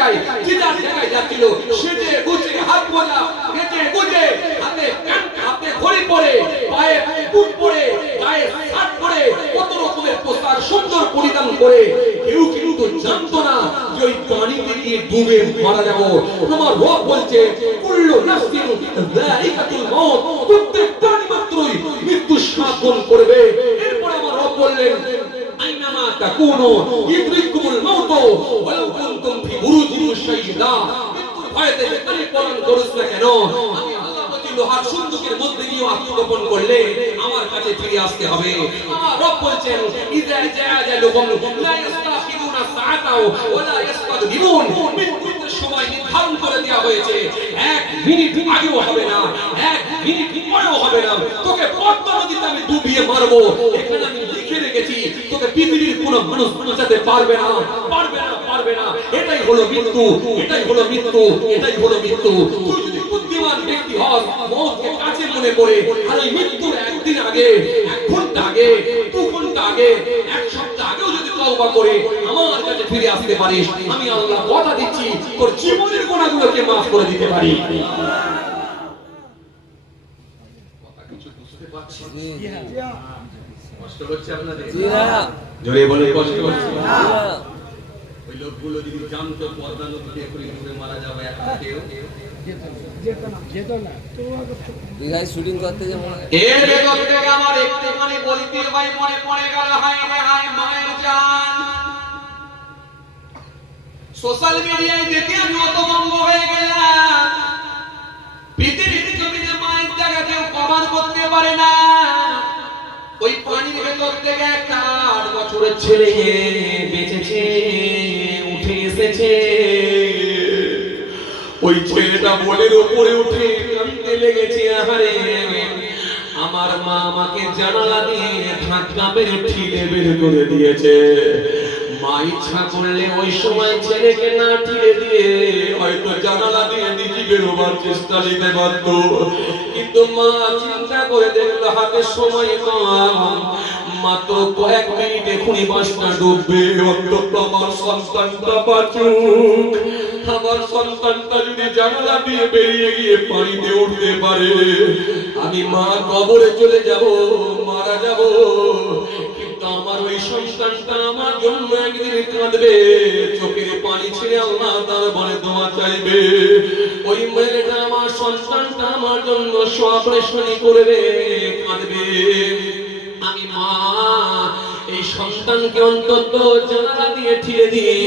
জায়গায় জিদার জায়গায় যাচ্ছিল সেজে গুজে হাত মোজা গেজে গুজে হাতে ঘড়ি পরে পায়ে বুট পরে গায়ে শার্ট পরে কত রকমের পোশাক সুন্দর পরিধান করে কেউ কিন্তু জানতো না যে ওই পানিতে গিয়ে ডুবে মারা যাবো। আমার রব বলছে কুল্লু নাফসিন যায়িকাতুল মউত, প্রত্যেক প্রাণী মাত্রই মৃত্যু স্বাদ করবে। এরপর আমার রব বললেন আইনামা তাকুনু ইদরিকুমুল মাউত ওয়ালাউ কুনতুম ফি বুরুজিন মুশাইয়্যিদা। মৃত্যুর ভয়তে যেখানে পরণ করিস না কেন, আমি আল্লাহ বলি লোহার সুন্দুকের মধ্যে গিয়ে আত্মগোপন করলে আমার কাছে ফিরে আসতে হবে। আমার রব বলছেন ইযা জাআলাকুম লা ইস্তাখিরুনা সাআতাও ওয়ালা ইস্তাকদিমুন। মৃত্যুর সময় নির্ধারণ করে দেওয়া হয়েছে, 1 মিনিট আগেও হবে না, 1 মিনিট পরেও হবে না। তোকে পদ্মা নদীতে আমি ডুবিয়ে মারবো, এখানে আমি লিখে রেখেছি, তোকে পৃথিবীর কোনো মানুষ বাঁচাতে পারবে না, পারবে না, পারবে না। এটাই হলো মৃত্যু, এটাই হলো মৃত্যু, এটাই হলো মৃত্যু। তুই যদি বুদ্ধিমান ব্যক্তি হস, মওতকে কাছে মনে করে আর ওই মৃত্যুর একদিন আগে, 1 ঘন্টা আগে, 2 ঘন্টা আগে, 1 সপ্তাহ আগেও যদি তওবা করে আমার কাছে ফিরে আসতে পারিস, আমি আল্লাহ কথা দিচ্ছি তোর জীবনের গুনাহগুলোকে maaf করে দিতে পারি। কথা কিছু বুঝতে পারছেন? কষ্ট হচ্ছে আপনাদের? জি হ্যাঁ। জোরে বলে কষ্ট হচ্ছে? হ্যাঁ। ওই লোকগুলো যদি জানতো পদ্মা নদীতে ঘুরে মারা যাবে একটা কেউ যেত না। দীঘায় শুটিং করতে যে এর ভেতর থেকে আমার একটুখানি বলতে ভাই মনে পড়ে গেল, হায় রে হায় মায়ের জান। সোশ্যাল মিডিয়ায় দেখে আমি হতভম্ব হয়ে গেলাম। পৃথিবীর জমিনে মায়ের জায়গা কেউ কভার করতে পারে না। ওই পানির ভেতর থেকে একটা 8 বছরের ছেলে বেঁচেছে, উঠে এসেছে। ওই ছেলেটা বোনের উপরে উঠে কাঁদতে লেগেছে, আহারে আমার মা আমাকে জানালা দিয়ে ধাক্কা মেরে ঠেলে বের করে দিয়েছে। মা ইচ্ছা করলে ওই সময় ছেলেকে না ঠেলে দিয়ে হয়তো জানালা দিয়ে নিজে বেরোবার চেষ্টা নিতে পারত, কিন্তু মা চিন্তা করে দেখলো হাতে সময় কম, মাত্র কয়েক মিনিট এখনই বাসটা ডুববে, অন্তত আমার সন্তানটা বাঁচুক। আমার সন্তানটা যদি জানালা দিয়ে বেরিয়ে গিয়ে পানিতে উঠতে পারে, আমি মা কবরে চলে যাব, মারা যাব, কিন্তু আমার ওই সন্তানটা আমার জন্য একদিন কাঁদবে, চোখের পানি ছেড়ে আল্লাহ তার বলে দোয়া চাইবে। ওই মেয়েটা আমার সন্তানটা আমার জন্য অপারেশন করবে, কাঁদবে। আমি মা এই সন্তানকে অন্তত জানালা দিয়ে ঠেলে দিয়ে